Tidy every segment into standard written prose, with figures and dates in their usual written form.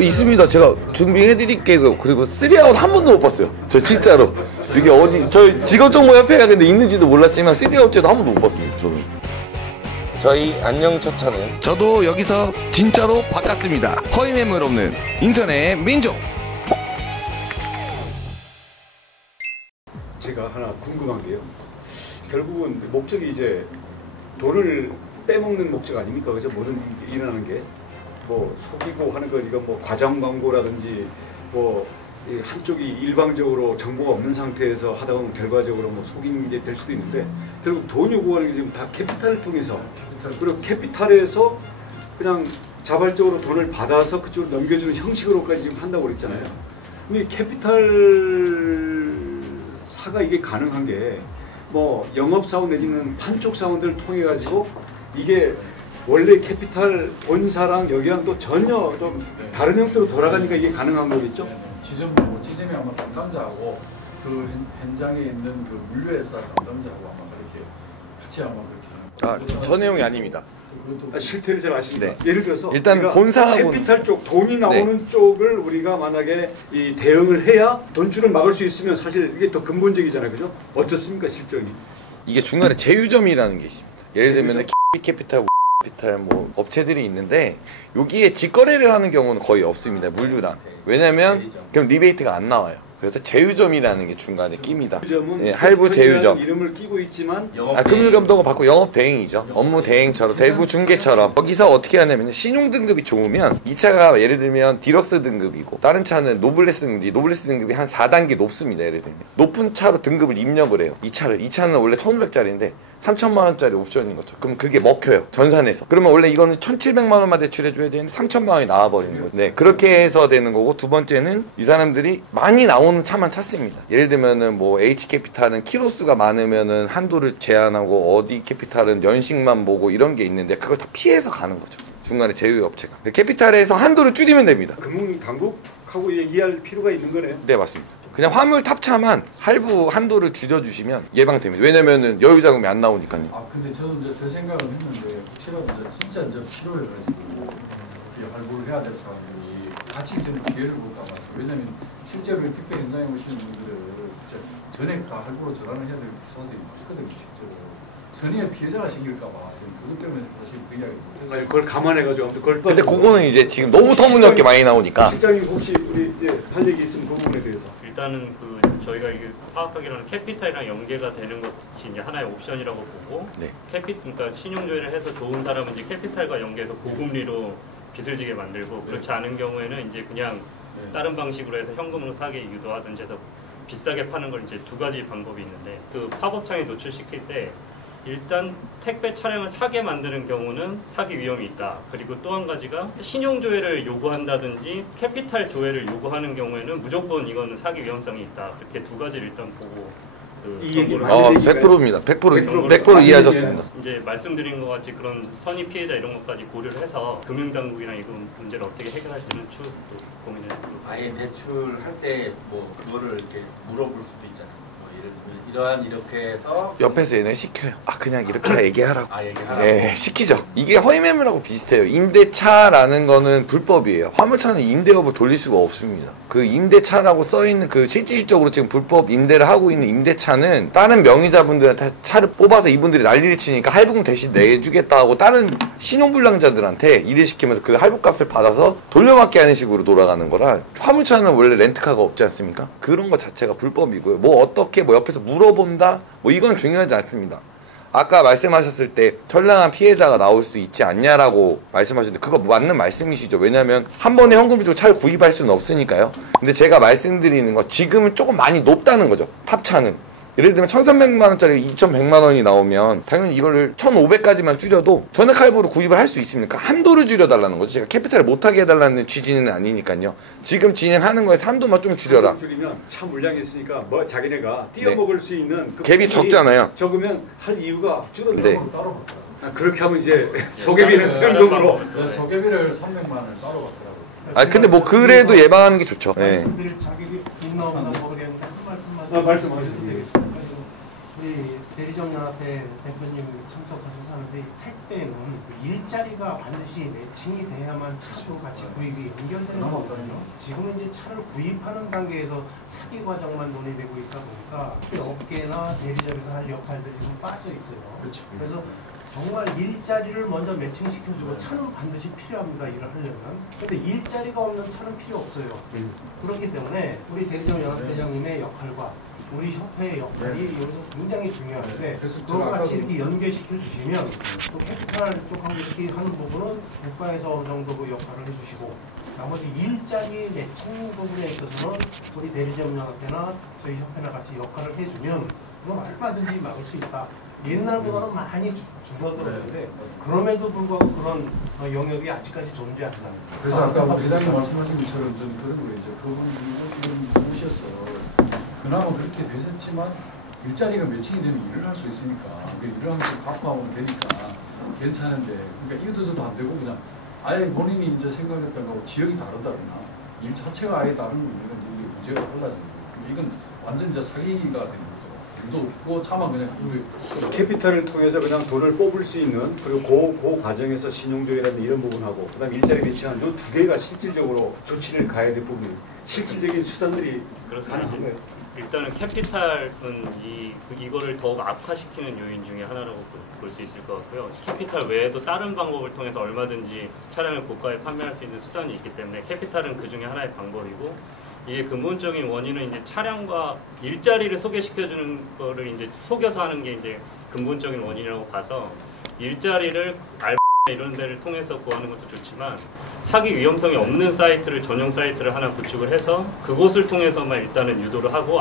있습니다. 제가 준비해드릴게요. 그리고 3아웃 한 번도 못 봤어요. 저 진짜로. 이게 어디, 저희 직업정보협회가 근데 있는지도 몰랐지만 3아웃제도 한 번도 못 봤습니다. 저는. 저희 안녕 첫 차는 저도 여기서 진짜로 바꿨습니다. 허위 매물 없는 인터넷 민족. 제가 하나 궁금한 게요. 결국은 목적이 이제 돈을 빼먹는 목적 아닙니까? 그죠? 모든 일어나는 게 뭐 속이고 하는 거 이거 뭐 과장 광고라든지 뭐 한쪽이 일방적으로 정보가 없는 상태에서 하다 보면 결과적으로 뭐 속인 게 될 수도 있는데 결국 돈 요구하는 게 지금 다 캐피탈을 통해서 그리고 캐피탈에서 그냥 자발적으로 돈을 받아서 그쪽으로 넘겨주는 형식으로까지 지금 한다고 그랬잖아요. 근데 캐피탈사가 이게 가능한 게 뭐 영업사원 내지는 판촉 사원들을 통해 가지고 이게 원래 캐피탈 본사랑 여기랑 또 전혀 좀 다른 형태로 돌아가니까 이게 가능한 거겠죠? 지점이 아마 담당자하고 그 현장에 있는 그 물류회사 담당자하고 아마 그렇게 같이 아마 그렇게. 저 내용이 아닙니다. 실태를 잘 아십니다. 네. 예를 들어서 일단 본사하고 캐피탈 쪽 돈이 나오는 쪽을 우리가 만약에 이 대응을 해야 돈줄을 막을 수 있으면 사실 이게 더 근본적이잖아요, 그죠? 어떻습니까, 실적이? 이게 중간에 제휴점이라는 게 있습니다. 예를 들면 캐피탈, 캐피탈 뭐 업체들이 있는데 여기에 직거래를 하는 경우는 거의 없습니다. 물류랑. 왜냐면 그럼 리베이트가 안 나와요. 그래서 제휴점이라는 게 중간에 낍니다. 제휴점은 할부 제휴점. 이름을 끼고 있지만 금융 감독을 받고 영업 대행이죠. 업무 대행처럼 대부 중개처럼. 거기서 어떻게 하냐면 신용 등급이 좋으면 이 차가 예를 들면 디럭스 등급이고 다른 차는 노블레스 등급이 한 4단계 높습니다. 예를 들면 높은 차로 등급을 입력을 해요. 이 차는 원래 1,500짜리인데 3,000만 원짜리 옵션인 거죠. 그럼 그게 먹혀요. 전산에서. 그러면 원래 이거는 1,700만 원만 대출해줘야 되는데 3,000만 원이 나와버리는 거죠. 네, 그렇게 해서 되는 거고 두 번째는 이 사람들이 많이 나오는 차만 찾습니다. 예를 들면은 뭐 H캐피탈은 키로수가 많으면은 한도를 제한하고 어디 캐피탈은 연식만 보고 이런 게 있는데 그걸 다 피해서 가는 거죠. 중간에 제휴업체가. 캐피탈에서 한도를 줄이면 됩니다. 금융당국하고 얘기할 필요가 있는 거네요. 네, 맞습니다. 그냥 화물 탑차만 할부 한도를 줄여주시면 예방됩니다. 왜냐면은 여유 자금이 안 나오니까요. 근데 저는 이제 제 생각은 했는데 혹시라도 진짜 필요해가지고 할부를 해야 될 사람들이 같이 좀 기회를 볼까 봐서. 왜냐면 실제로 택배 현장에 오시는 분들은 전액 다 할부로 전환을 해야 될 기사들이 많거든요. 실제로 전에 피해자가 생길까 봐 저는 그것 때문에 사실 그 이야기를 못했어요. 그걸 감안해가지고 근데 그거는 이제 지금 너무 터무니없게 많이 나오니까. 실장님 혹시 우리 할 얘기 있으면 그 부분에 대해서. 일단은 저희가 이게 파악하기로는 캐피탈이랑 연계가 되는 것이 이제 하나의 옵션이라고 보고, 네. 그러니까 신용조회를 해서 좋은 사람은 이제 캐피탈과 연계해서 고금리로 빚을 지게 만들고, 그렇지 않은 경우에는 이제 그냥 다른 방식으로 해서 현금으로 사게 유도하든지 해서 비싸게 파는 걸 이제 두 가지 방법이 있는데, 그 팝업창에 노출시킬 때 일단 택배 차량을 사게 만드는 경우는 사기 위험이 있다. 그리고 또 한 가지가 신용조회를 요구한다든지 캐피탈 조회를 요구하는 경우에는 무조건 이거는 사기 위험성이 있다. 그렇게 두 가지를 일단 보고 이 얘기를 100%입니다. 100% 이해하셨습니다. 이제 말씀드린 것 같이 그런 선의 피해자 이런 것까지 고려를 해서 금융당국이랑 이런 문제를 어떻게 해결할지는 추후 고민을 해보고. 아예 대출할 때 뭐 그거를 이렇게 물어볼 수도 있잖아요. 이렇게 해서 옆에서 얘네 시켜요. 그냥 이렇게 얘기하라고. 얘기하라고. 네, 시키죠. 이게 허위매물하고 비슷해요. 임대차라는 거는 불법이에요. 화물차는 임대업을 돌릴 수가 없습니다. 그 임대차라고 써있는 그 실질적으로 지금 불법 임대를 하고 있는 임대차는 다른 명의자분들한테 차를 뽑아서 이분들이 난리를 치니까 할부금 대신 내주겠다고 다른 신용불량자들한테 일을 시키면서 그 할부값을 받아서 돌려받게 하는 식으로 돌아가는 거라, 화물차는 원래 렌트카가 없지 않습니까? 그런 거 자체가 불법이고요. 뭐 어떻게 뭐 옆에서 물어본다? 뭐 이건 중요하지 않습니다. 아까 말씀하셨을 때 현명한 피해자가 나올 수 있지 않냐라고 말씀하셨는데 그거 맞는 말씀이시죠. 왜냐면 한 번에 현금을 주고 차를 구입할 수는 없으니까요. 근데 제가 말씀드리는 거 지금은 조금 많이 높다는 거죠. 탑차는. 예를 들면 1,300만 원짜리 2,100만 원이 나오면 당연히 이거를 1,500까지만 줄여도 전액 할부로 구입을 할 수 있습니까? 한도를 줄여달라는 거죠. 제가 캐피탈을 못하게 해달라는 취지는 아니니까요. 지금 진행하는 거에서 한도만 좀 줄여라. 줄이면 차 물량이 있으니까 뭐 자기네가 띄어먹을 수 있는 그 갭이 적잖아요. 적으면 할 이유가 줄어들고. 네. 따로 그렇게 하면 이제 소개비는 현금으로. 소개비를 300만 원을 따로 받더라고요. 근데 뭐 그래도 예방하는 게 좋죠. 네. 말씀드릴 자격이 있나 없나 모르겠는데 한 말씀만 말씀하셔도 되겠습니다. 우리 대리점연합회 대표님 참석하셔서 택배는 그 일자리가 반드시 매칭이 돼야만 차도 같이 구입이 연결되는 거거든요. 지금은 이제 차를 구입하는 단계에서 사기 과정만 논의되고 있다 보니까 업계나 대리점에서 할 역할들이 좀 빠져 있어요. 그렇죠. 그래서 정말 일자리를 먼저 매칭시켜주고 차는 반드시 필요합니다. 일을 하려면. 근데 일자리가 없는 차는 필요 없어요. 그렇기 때문에 우리 대리점연합회장님의 역할과 우리 협회의 역할이 여기서 굉장히 중요한데 그와 같이 이렇게 연결시켜 주시면 또 캐피탈 쪽하고 이렇게 하는 부분은 국가에서 어느 정도 그 역할을 해주시고 나머지 일자리 매칭 부분에 있어서는 우리 대리점연합회나 저희 협회나 같이 역할을 해주면 그건 얼마든지 막을 수 있다. 옛날보다는 많이 줄어들었는데 그럼에도 불구하고 그런 영역이 아직까지 존재하지 않습니다. 그래서 아까 회장님 말씀하신 것처럼 저는 그런 거예요. 이제 그분이 누구셨어. 그나마 그렇게 되셨지만 일자리가 매칭이 되면 일을 할 수 있으니까 일을 하면서 바쁘면 되니까 괜찮은데 그러니까 이도저도 안 되고 그냥 아예 본인이 이제 생각했던 거하고 지역이 다르다거나 일 자체가 아예 다른 거면 이게 문제가 달라지는 거예요. 이건 완전 이제 사기가 되는 거죠. 또 그거 차만 그냥 캐피탈을 통해서 그냥 돈을 뽑을 수 있는 그리고 그 과정에서 신용조회라든지 이런 부분하고 그다음 일자리 매칭한 이 두 개가 실질적으로 조치를 가야 될 부분 실질적인 수단들이 가능한 거예요. 일단은 캐피탈은 이거를 더욱 악화시키는 요인 중에 하나라고 볼 수 있을 것 같고요. 캐피탈 외에도 다른 방법을 통해서 얼마든지 차량을 고가에 판매할 수 있는 수단이 있기 때문에 캐피탈은 그 중에 하나의 방법이고 이게 근본적인 원인은 이제 차량과 일자리를 소개시켜주는 거를 이제 속여서 하는 게 이제 근본적인 원인이라고 봐서 일자리를 이런 데를 통해서 구하는 것도 좋지만 사기 위험성이 없는 사이트를 전용 사이트를 하나 구축을 해서 그곳을 통해서만 일단은 유도를 하고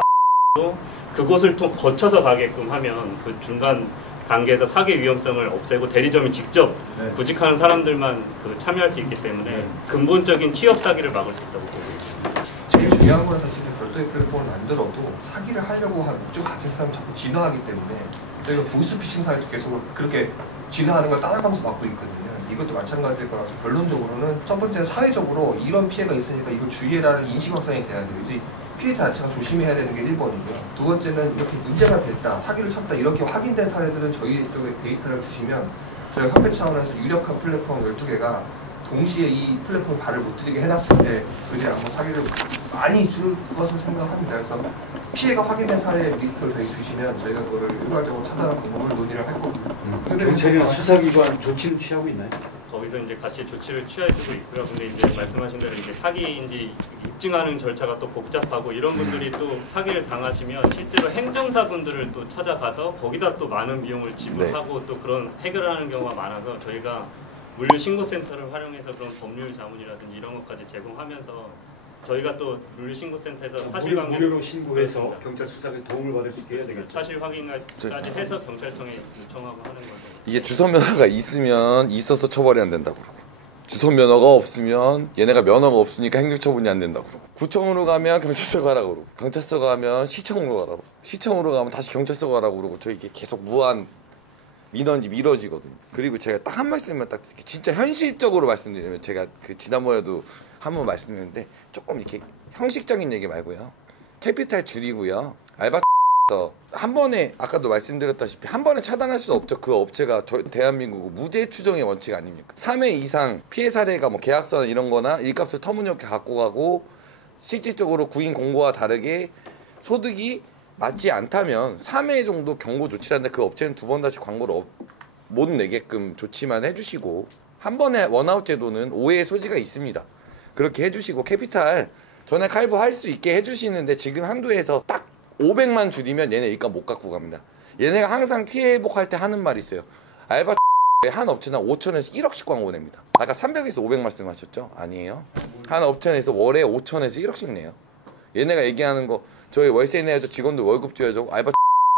그곳을 거쳐서 가게끔 하면 그 중간 단계에서 사기 위험성을 없애고 대리점이 직접 구직하는 사람들만 참여할 수 있기 때문에 근본적인 취업 사기를 막을 수 있다고 보고 있습니다. 제일 중요한 건 사실 별도의 플랫폼을 만들어도 사기를 하려고 하는 목적 같은 사람이 자꾸 진화하기 때문에 저희가 보이스피싱 사이트 계속 그렇게 진화하는 걸 따라가면서 막고 있거든요. 이것도 마찬가지일 거라서 결론적으로는 첫 번째는 사회적으로 이런 피해가 있으니까 이걸 주의해라는 인식 확산이 돼야 돼요. 이제 피해 자체가 조심해야 되는 게 1번이고요. 두 번째는 이렇게 문제가 됐다, 사기를 쳤다 이렇게 확인된 사례들은 저희 쪽에 데이터를 주시면 저희가 협회 차원에서 유력한 플랫폼 12개가 동시에 이 플랫폼에 발을 못 들이게 해놨을 때 그들이 아마 사기를 많이 줄 것으로 생각합니다. 그래서 피해가 확인된 사례 리스트를 저희 주시면 저희가 그거를 일괄적으로 차단하는 방법을 논의를 할 거고요. 경찰이나 수사기관 조치를 취하고 있나요? 거기서 이제 같이 조치를 취해주고 있고요. 근데 이제 말씀하신 대로 이게 사기인지 입증하는 절차가 또 복잡하고 이런 분들이 또 사기를 당하시면 실제로 행정사분들을 또 찾아가서 거기다 또 많은 비용을 지불하고 또 그런 해결하는 경우가 많아서 저희가 물류신고센터를 활용해서 그런 법률 자문이라든지 이런 것까지 제공하면서 저희가 또 물류신고센터에서 사실관계 무료로 신고해서 경찰 수사에 도움을 받을 수 있게 해야 되겠죠. 사실 확인까지 해서 경찰청에 요청하고 하는 거죠. 이게 주소면허가 있어서 처벌이 안 된다고 그러고 주소면허가 없으면 얘네가 면허가 없으니까 행정처분이 안 된다고 그러고 구청으로 가면 경찰서 가라고 그러고 경찰서 가면 시청으로 가라고 시청으로 가면 다시 경찰서 가라고 그러고 저 이게 계속 무한 민원이 미뤄지거든요. 그리고 제가 딱 한 말씀만 딱 드릴게요. 진짜 현실적으로 말씀드리면 제가 지난번에도 한번 말씀드렸는데 조금 이렇게 형식적인 얘기 말고요. 캐피탈 줄이고요. 알바 한 번에 아까도 말씀드렸다시피 한 번에 차단할 수 없죠. 그 업체가 대한민국 무죄 추정의 원칙 아닙니까? 3회 이상 피해 사례가 뭐 계약서나 이런 거나 일값을 터무니없게 갖고 가고 실질적으로 구인 공고와 다르게 소득이 맞지 않다면 3회 정도 경고 조치를 하는데 그 업체는 두 번 다시 광고를 못 내게끔 조치만 해주시고 한 번에 원아웃 제도는 오해의 소지가 있습니다. 그렇게 해주시고 캐피탈 전액 할부할 수 있게 해주시는데 지금 한도에서 딱 500만 줄이면 얘네 일감 못 갖고 갑니다. 얘네가 항상 피해 회복할 때 하는 말이 있어요. 알바 한 업체나 5천에서 1억씩 광고 냅니다. 아까 300에서 500 말씀하셨죠? 아니에요. 한 업체에서 월에 5천에서 1억씩 내요. 얘네가 얘기하는 거 저희 월세 내야죠. 직원들 월급 줘야죠.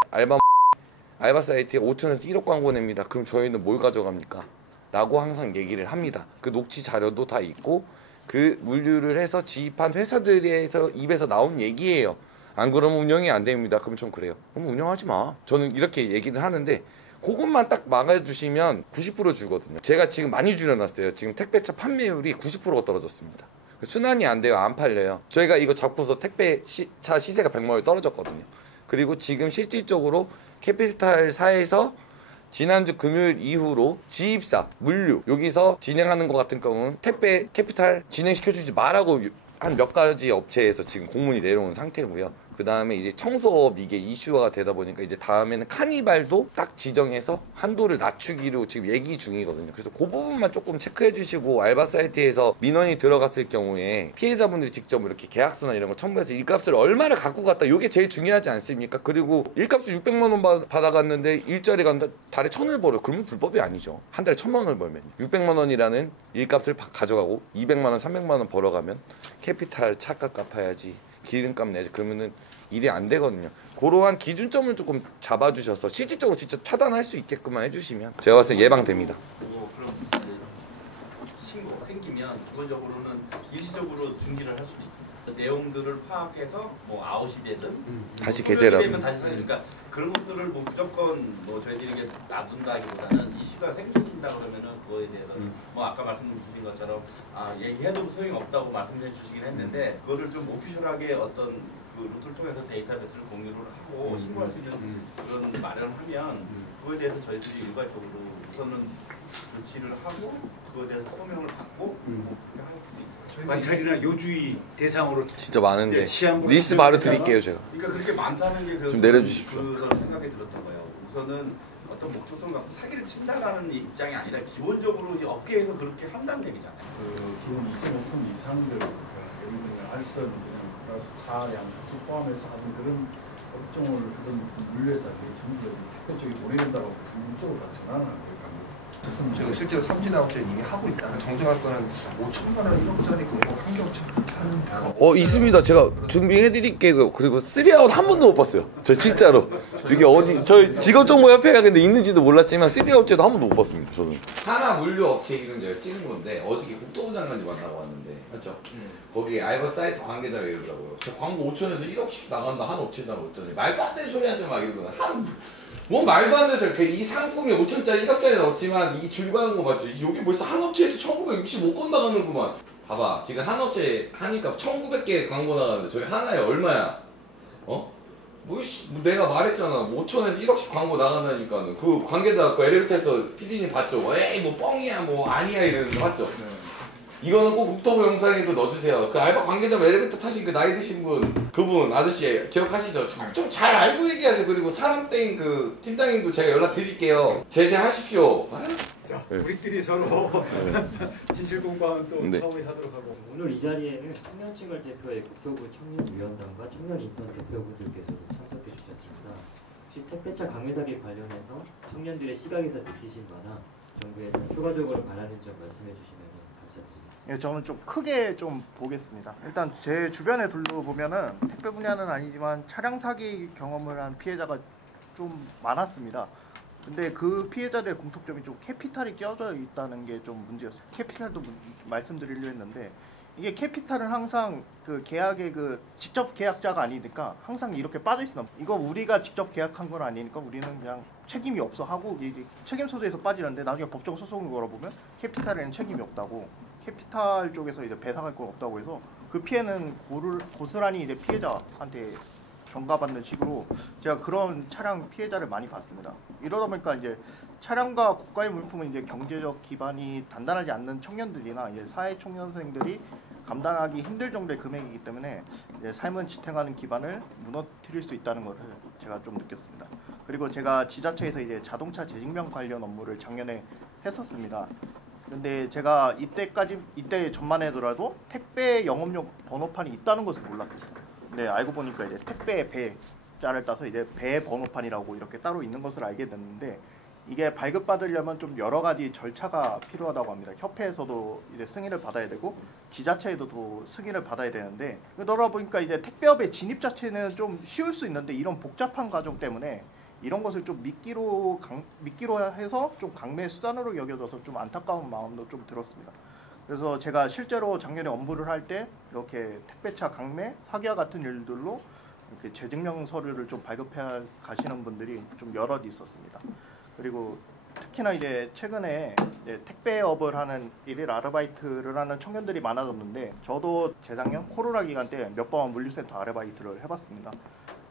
알바 사이트에 5천에서 1억 광고 냅니다. 그럼 저희는 뭘 가져갑니까? 라고 항상 얘기를 합니다. 그 녹취 자료도 다 있고 그 물류를 해서 지입한 회사들에서 입에서 나온 얘기예요. 안 그러면 운영이 안 됩니다. 그럼 전 그래요. 그럼 운영하지 마. 저는 이렇게 얘기를 하는데 그것만 딱 막아주시면 90% 주거든요. 제가 지금 많이 줄여놨어요. 지금 택배차 판매율이 90%가 떨어졌습니다. 순환이 안 돼요. 안 팔려요. 저희가 이거 잡고서 택배차 시세가 100만 원 떨어졌거든요. 그리고 지금 실질적으로 캐피탈사에서 지난주 금요일 이후로 지입사, 물류 여기서 진행하는 것 같은 경우는 택배 캐피탈 진행시켜주지 말라고 한 몇 가지 업체에서 지금 공문이 내려온 상태고요. 그 다음에 이제 청소업 이게 이슈화가 되다 보니까 이제 다음에는 카니발도 딱 지정해서 한도를 낮추기로 지금 얘기 중이거든요. 그래서 그 부분만 조금 체크해 주시고, 알바 사이트에서 민원이 들어갔을 경우에 피해자분들이 직접 이렇게 계약서나 이런 거 첨부해서 일값을 얼마를 갖고 갔다, 이게 제일 중요하지 않습니까? 그리고 일값을 600만 원 받아갔는데 일자리 간다 달에 1,000원을 벌어요. 그러면 불법이 아니죠. 한 달에 1,000만 원을 벌면 600만 원이라는 일값을 가져가고 200만 원, 300만 원 벌어가면 캐피탈 차값 갚아야지, 기름값 내야지, 그러면은 일이 안 되거든요. 그러한 기준점을 조금 잡아주셔서 실질적으로 진짜 차단할 수 있게끔만 해주시면 제가 봤을 때 예방됩니다. 그럼 신고 생기면 기본적으로는 일시적으로 중지를 할 수도 있습니다. 내용들을 파악해서 뭐 아웃이 되든 다시 게재라도. 되면 다시 그러니까 그런 것들을 뭐 무조건 뭐 저희들이 이게 놔둔다기보다는 이슈가 생긴다 그러면은 그거에 대해서 뭐 아까 말씀 주신 것처럼 얘기해도 소용이 없다고 말씀해 주시긴 했는데, 그거를 좀 오피셜하게 어떤 그 루트를 통해서 데이터베이스를 공유를 하고 신고할 수 있는 그런 마련을 하면 그거에 대해서 저희들이 일괄적으로 우선은 조치를 하고 그거에 대해서 소명을 받고 그렇게 할 수도 있어요. 관찰이나 요주의 대상으로 진짜 많은데 시한부를 리스트 바로 지정했다가 드릴게요 제가. 그러니까 그렇게 많다는 게 좀 내려주십시오. 그런 생각이 들었던 거예요. 우선은 어떤 목적성을 갖고 사기를 친다라는 입장이 아니라 기본적으로 이제 업계에서 그렇게 한다는 얘기잖아요. 그 기본 2.5톤 이상들, 예를 들면 알선, 플러스 차량 같이 포함해서 하는 그런 업종을 그런 물류회사들이 전부 택배 쪽에 보내준다고 전국적으로 다 전환을 하는 거예요. 제가 실제로 삼진아웃제는 이미 하고 있다. 정정할 거는 5천만 원 1억짜리 그거 한 개 업체 그렇게 하는데. 있습니다. 제가 준비해드릴게요. 그리고 3아웃 한 번도 못 봤어요. 저 진짜로. 이게 어디, 저희 직업정보협회가 근데 있는지도 몰랐지만 3아웃제도 한 번도 못 봤습니다. 저는. 하나 물류업체 이름 제가 찍은 건데 어저께 국토부 장관님 만나고 왔는데, 맞죠? 거기 알바 사이트 관계자가 이러더라고요. 저 광고 5천에서 1억씩 나간다 한 업체라고 했더니 말도 안 되는 소리 하지 마 이러더라고요. 뭐 말도 안 돼서 이 상품이 5천짜리 1억짜리 나왔지만 이 줄가는 거 맞죠? 여기 벌써 한 업체에서 1965건 나가는구만. 봐봐, 지금 한 업체 하니까 1900개 광고 나가는데 저희 하나에 얼마야? 내가 말했잖아. 5천에서 1억씩 광고 나간다니까는. 그 관계자 그 엘리베이터에서 PD님 봤죠? 에이 뭐 뻥이야 뭐 아니야 이러는 거 봤죠? 이거는 꼭 국토부 영상에도 넣어주세요. 그 알바 관계자 엘리베이터 타신 그 나이 드신 분, 그분 아저씨 기억하시죠? 좀 잘 알고 얘기하세요. 그리고 사람땡 그 팀장님도 제가 연락 드릴게요. 제재하십시오. 자, 우리끼리 서로 진실 공방은 또 네. 처음에 하도록 하고. 오늘 이 자리에는 청년층을 대표해 국토부 청년위원단과 청년인턴 대표분들께서 참석해 주셨습니다. 혹시 택배차 강매 사기 관련해서 청년들의 시각에서 느끼신 바나 정부에 추가적으로 바라는 점 말씀해 주시면 감사드리겠습니다. 예, 저는 좀 크게 좀 보겠습니다. 일단 제 주변에 둘러보면은 택배 분야는 아니지만 차량 사기 경험을 한 피해자가 좀 많았습니다. 근데 그 피해자들의 공통점이 좀 캐피탈이 껴져 있다는 게 좀 문제였어요. 캐피탈도 말씀드리려 했는데, 이게 캐피탈은 항상 그 계약의 그 직접 계약자가 아니니까 항상 이렇게 빠져 있습니다. 이거 우리가 직접 계약한 건 아니니까 우리는 그냥 책임이 없어 하고 이제 책임 소재에서 빠지는데, 나중에 법정 소송을 걸어보면 캐피탈에는 책임이 없다고, 캐피탈 쪽에서 이제 배상할 건 없다고 해서 그 피해는 고스란히 이제 피해자한테 전가받는 식으로 제가 그런 차량 피해자를 많이 봤습니다. 이러다 보니까 이제 차량과 고가의 물품은 이제 경제적 기반이 단단하지 않는 청년들이나 이제 사회 청년생들이 감당하기 힘들 정도의 금액이기 때문에 이제 삶을 지탱하는 기반을 무너뜨릴 수 있다는 것을 제가 좀 느꼈습니다. 그리고 제가 지자체에서 이제 자동차 재직명 관련 업무를 작년에 했었습니다. 근데 제가 이때 전만 해더라도 택배 영업용 번호판이 있다는 것을 몰랐어요. 네, 알고 보니까 이제 택배 배자를 따서 이제 배 번호판이라고 이렇게 따로 있는 것을 알게 됐는데, 이게 발급받으려면 좀 여러 가지 절차가 필요하다고 합니다. 협회에서도 이제 승인을 받아야 되고 지자체에서도 승인을 받아야 되는데, 그러다 보니까 이제 택배업의 진입 자체는 좀 쉬울 수 있는데 이런 복잡한 과정 때문에 이런 것을 좀 미끼로 해서 좀 강매 수단으로 여겨져서 좀 안타까운 마음도 좀 들었습니다. 그래서 제가 실제로 작년에 업무를 할 때 이렇게 택배차 강매, 사기와 같은 일들로 이렇게 재직명 서류를 좀 발급해 가시는 분들이 좀 여럿 있었습니다. 그리고 특히나 이제 최근에 이제 택배업을 하는 일일 아르바이트를 하는 청년들이 많아졌는데, 저도 재작년 코로나 기간 때 몇 번 물류센터 아르바이트를 해봤습니다.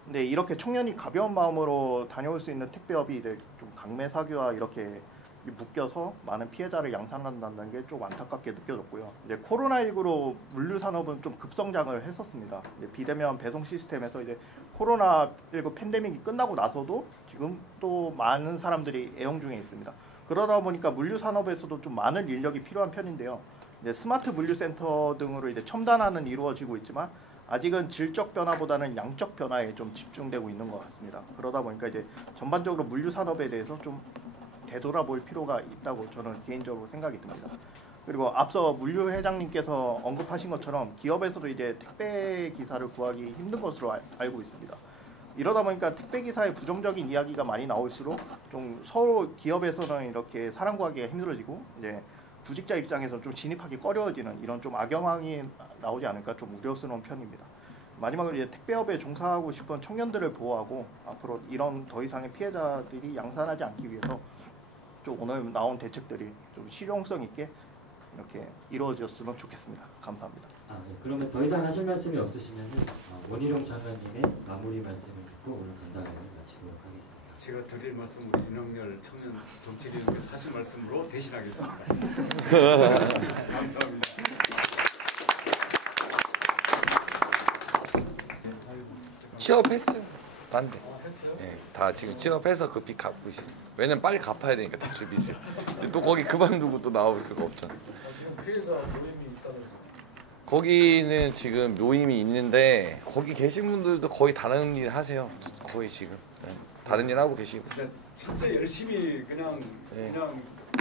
근데 이렇게 청년이 가벼운 마음으로 다녀올 수 있는 택배업이 이제 좀 강매 사기와 이렇게 묶여서 많은 피해자를 양산한다는 게 좀 안타깝게 느껴졌고요. 이제 코로나19로 물류 산업은 좀 급성장을 했었습니다. 이제 비대면 배송 시스템에서 이제 코로나19 팬데믹이 끝나고 나서도 지금 또 많은 사람들이 애용 중에 있습니다. 그러다 보니까 물류 산업에서도 좀 많은 인력이 필요한 편인데요. 이제 스마트 물류센터 등으로 이제 첨단화는 이루어지고 있지만 아직은 질적 변화보다는 양적 변화에 좀 집중되고 있는 것 같습니다. 그러다 보니까 이제 전반적으로 물류 산업에 대해서 좀 되돌아볼 필요가 있다고 저는 개인적으로 생각이 듭니다. 그리고 앞서 물류 회장님께서 언급하신 것처럼 기업에서도 이제 택배 기사를 구하기 힘든 것으로 알고 있습니다. 이러다 보니까 택배 기사의 부정적인 이야기가 많이 나올수록 좀 서로 기업에서는 이렇게 사람 구하기가 힘들어지고 이제 구직자 입장에서 좀 진입하기 꺼려지는 이런 좀 악영향이 나오지 않을까 좀 우려스러운 편입니다. 마지막으로 이제 택배업에 종사하고 싶은 청년들을 보호하고 앞으로 이런 더 이상의 피해자들이 양산하지 않기 위해서 좀 오늘 나온 대책들이 좀 실용성 있게 이렇게 이루어졌으면 좋겠습니다. 감사합니다. 네. 그러면 더 이상 하실 말씀이 없으시면 원희룡 장관님의 마무리 말씀을 듣고 오늘 간담회를 마치도록 하겠습니다. 제가 드릴 말씀 우리 윤석열 청년 정책위원께서 하신 말씀으로 대신하겠습니다. 감사합니다. 취업했어요. 반대. 네, 다 지금 취업해서 그 빚 갚고 있습니다. 왜냐면 빨리 갚아야 되니까 대출 빚을. 또 거기 그만두고 또 나올 수가 없잖아. 지금 피해자 모임이 있다면서? 거기는 지금 모임이 있는데 거기 계신 분들도 거의 다른 일 하세요. 거의 지금 다른 일 하고 계시고. 진짜 열심히 그냥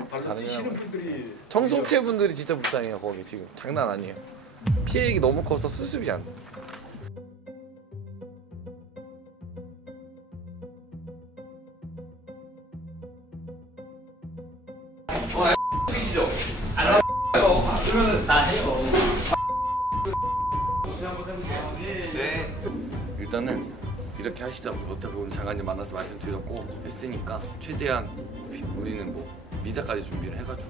발로 다른 뛰시는 일 분들이 청소업체 분들이 진짜 불쌍해요. 거기 지금 장난 아니에요. 피해액이 너무 커서 수습이 안 돼. 시죠? 안 그러면 나세요. 네. 일단은 이렇게 하시자고 어차피 오늘 장관님 만나서 말씀드렸고 했으니까 최대한 우리는 뭐 미사까지 준비를 해가지고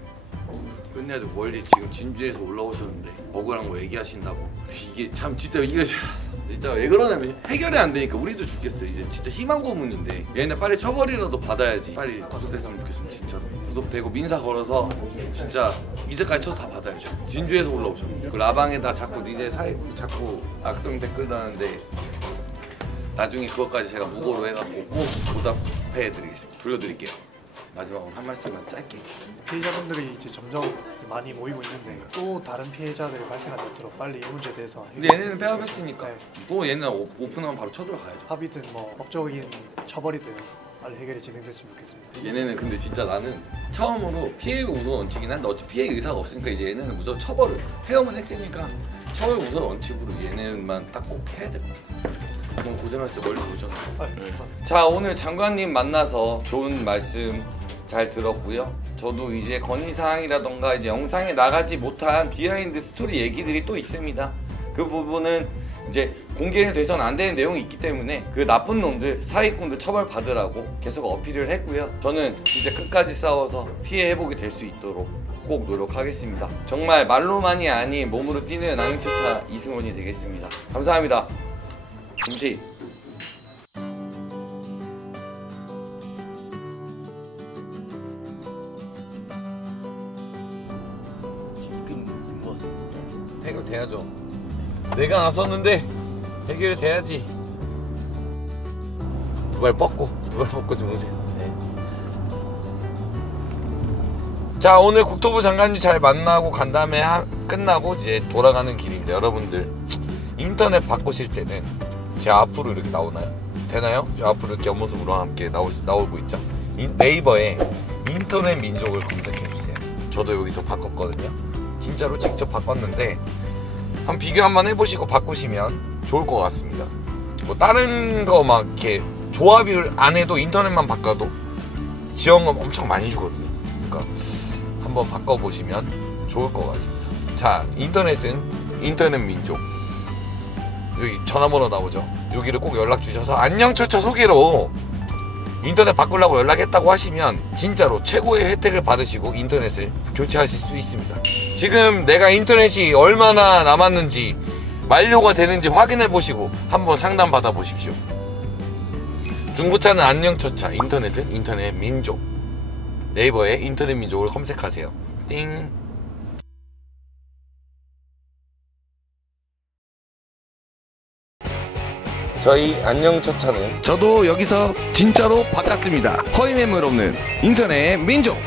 끝내야 되고 멀리 지금 진주에서 올라오셨는데 억울한 거 얘기하신다고 이게 참 진짜 이게 진짜 왜 그러냐면 해결이 안 되니까 우리도 죽겠어요. 이제 진짜 희망 고문인데 얘네 빨리 처벌이라도 받아야지. 빨리 구속됐으면 좋겠습니다. 진짜로 구속되고 민사 걸어서 진짜 이제까지 쳐서 다 받아야죠. 진주에서 올라오셨는데 그 라방에다 자꾸 니네 사이 자꾸 악성 댓글 다는데 나중에 그것까지 제가 무고로 해갖고 꼭 보답해드리겠습니다. 돌려드릴게요. 마지막으로 한 말씀만 짧게. 피해자분들이 이제 점점 많이 모이고 있는데 또 다른 피해자들이 발생하지 않도록 빨리 이 문제에 대해서 근데 얘네는 폐업했으니까 네. 또 얘는 오픈하면 바로 쳐들어가야죠. 합의든 뭐 법적인 처벌이든 빨리 해결이 진행됐으면 좋겠습니다. 얘네는 근데 진짜 나는 처음으로 피해가 우선 원칙이긴 한데 어차피 피해 의사가 없으니까 이제 얘네는 무조건 처벌을 폐업은 했으니까 처벌 우선 원칙으로 얘네만 딱 꼭 해야 될 것 같아요. 너무 고생하셨어요. 멀리 오셨는데. 자, 오늘 장관님 만나서 좋은 말씀 잘 들었고요. 저도 이제 건의사항이라던가 이제 영상에 나가지 못한 비하인드 스토리 얘기들이 또 있습니다. 그 부분은 이제 공개는 돼서는 안 되는 내용이 있기 때문에 그 나쁜 놈들, 사기꾼들 처벌받으라고 계속 어필을 했고요. 저는 진짜 끝까지 싸워서 피해 회복이 될 수 있도록 꼭 노력하겠습니다. 정말 말로만이 아닌 몸으로 뛰는 낭인투사 이승원이 되겠습니다. 감사합니다. 김치. 해결돼야죠. 내가 나섰는데 해결이 돼야지. 두 발 뻗고 주무세요. 네. 자, 오늘 국토부 장관님 잘 만나고 간 다음에 끝나고 이제 돌아가는 길인데 여러분들 인터넷 바꾸실 때는 제 앞으로 이렇게 나오나요? 되나요? 저 앞으로 이렇게 옆모습으로 함께 나오고 있죠. 네이버에 인터넷 민족을 검색해주세요. 저도 여기서 바꿨거든요. 진짜로 직접 바꿨는데 한번 비교 한번 해보시고 바꾸시면 좋을 것 같습니다. 뭐 다른 거 막 이렇게 조합을 안 해도 인터넷만 바꿔도 지원금 엄청 많이 주거든요. 그러니까 한번 바꿔보시면 좋을 것 같습니다. 자, 인터넷은 인터넷 민족. 여기 전화번호 나오죠. 여기를 꼭 연락 주셔서 안녕처처 소개로 인터넷 바꾸려고 연락했다고 하시면 진짜로 최고의 혜택을 받으시고 인터넷을 교체하실 수 있습니다. 지금 내가 인터넷이 얼마나 남았는지 만료가 되는지 확인해 보시고 한번 상담 받아 보십시오. 중고차는 안녕처차, 인터넷은 인터넷 민족. 네이버에 인터넷 민족을 검색하세요. 띵. 저희 안녕처차는 저도 여기서 진짜로 바꿨습니다. 허위 매물 없는 인터넷 민족.